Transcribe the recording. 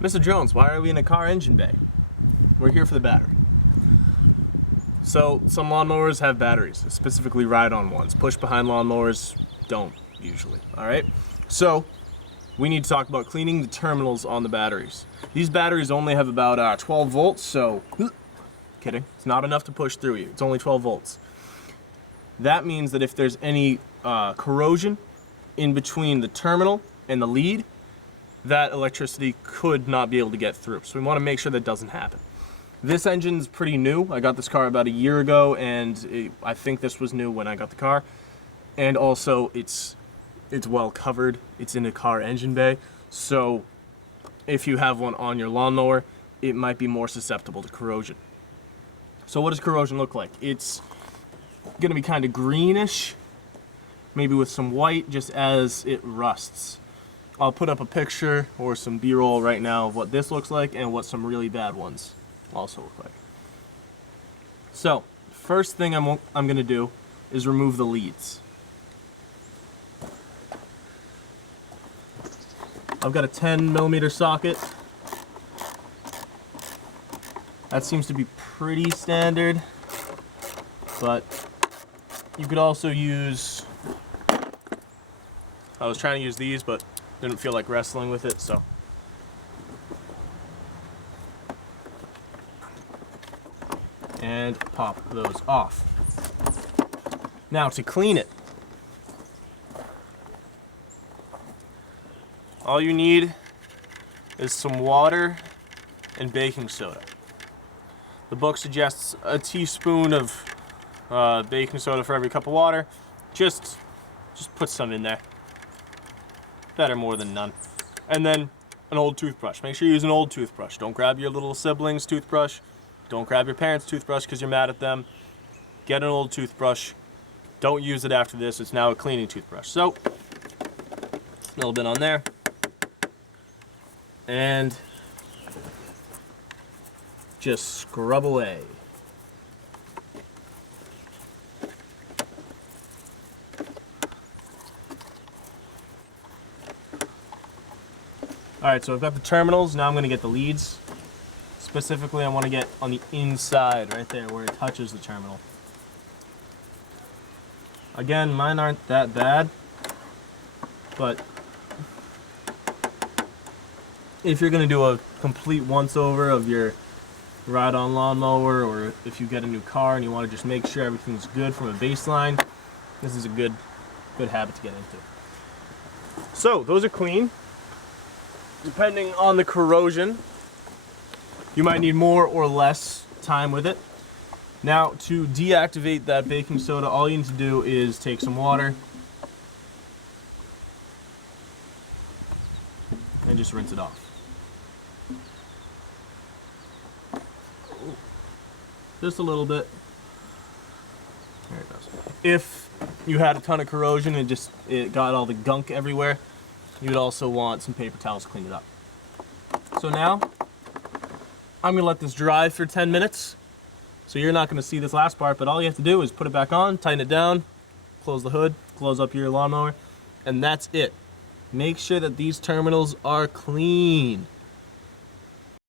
Mr. Jones, why are we in a car engine bay? We're here for the battery. So some lawnmowers have batteries, specifically ride-on ones. Push-behind lawnmowers don't usually, all right? So we need to talk about cleaning the terminals on the batteries. These batteries only have about 12 volts, so kidding, it's not enough to push through you. It's only 12 volts. That means that if there's any corrosion in between the terminal and the lead, that electricity could not be able to get through. So we want to make sure that doesn't happen. This engine's pretty new. I got this car about a year ago, and I think this was new when I got the car. And also, it's well covered. It's in a car engine bay. So if you have one on your lawnmower, it might be more susceptible to corrosion. So what does corrosion look like? It's gonna be kind of greenish, maybe with some white, just as it rusts. I'll put up a picture or some B-roll right now of what this looks like and what some really bad ones also look like. So, first thing I'm gonna do is remove the leads. I've got a 10mm socket. That seems to be pretty standard, but you could also use, I was trying to use these, but didn't feel like wrestling with it, so. And pop those off. Now to clean it, all you need is some water and baking soda. The book suggests a teaspoon of baking soda for every cup of water. Just put some in there. Better more than none. And then an old toothbrush. Make sure you use an old toothbrush. Don't grab your little sibling's toothbrush. Don't grab your parents' toothbrush because you're mad at them. Get an old toothbrush. Don't use it after this. It's now a cleaning toothbrush. So, a little bit on there. And just scrub away. All right, so I've got the terminals. Now I'm gonna get the leads. Specifically, I wanna get on the inside, right there, where it touches the terminal. Again, mine aren't that bad, but if you're gonna do a complete once-over of your ride-on lawnmower, or if you get a new car and you wanna just make sure everything's good from a baseline, this is a good habit to get into. So, those are clean. Depending on the corrosion, you might need more or less time with it. Now, to deactivate that baking soda, all you need to do is take some water and just rinse it off. Just a little bit. There it goes. If you had a ton of corrosion and it got all the gunk everywhere, you'd also want some paper towels to clean it up. So now, I'm gonna let this dry for 10 minutes. So you're not gonna see this last part, but all you have to do is put it back on, tighten it down, close the hood, close up your lawnmower, and that's it. Make sure that these terminals are clean.